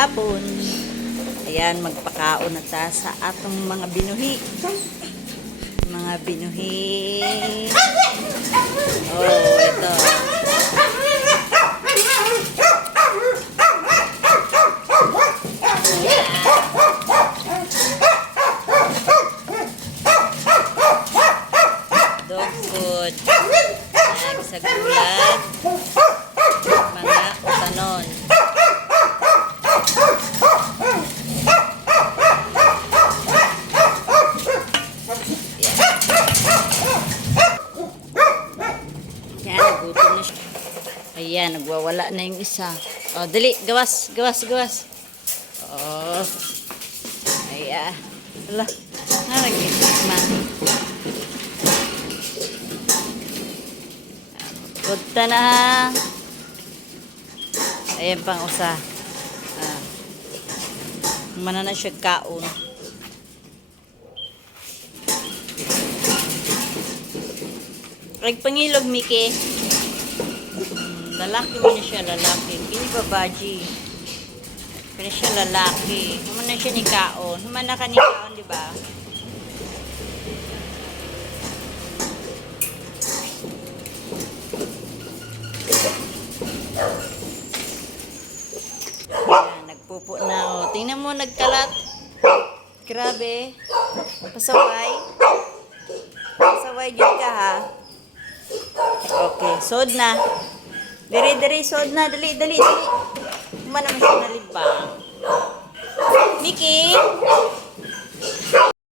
hapon. Ayan, magpakaon na ta sa atong mga binuhi. Mga binuhi. Oh, ito. Dog food. Nagsagulan. Mga utanon. Yan, nagutom na siya. Ayan, nagwawala na yung isa. O, dali, gawas, gawas, gawas. O, ayan. Wala, nagigman. Punta na ha. Ayan pang usa. Mana na siya kaon. Pangilog, Miki. Lalaki mo na siya, lalaki. Kini babaji. Kini siya lalaki. Human na siya ni kaon. Human na ka ni kaon, di ba? Ayan, nagpupo na. Oh. Tingnan mo, nagkalat. Grabe. Pasaway. Pasaway dyan ka, ha? Okay, sod na. Diri, sod na. Dali, dali, dali. Human naman siya nalibang. Miki!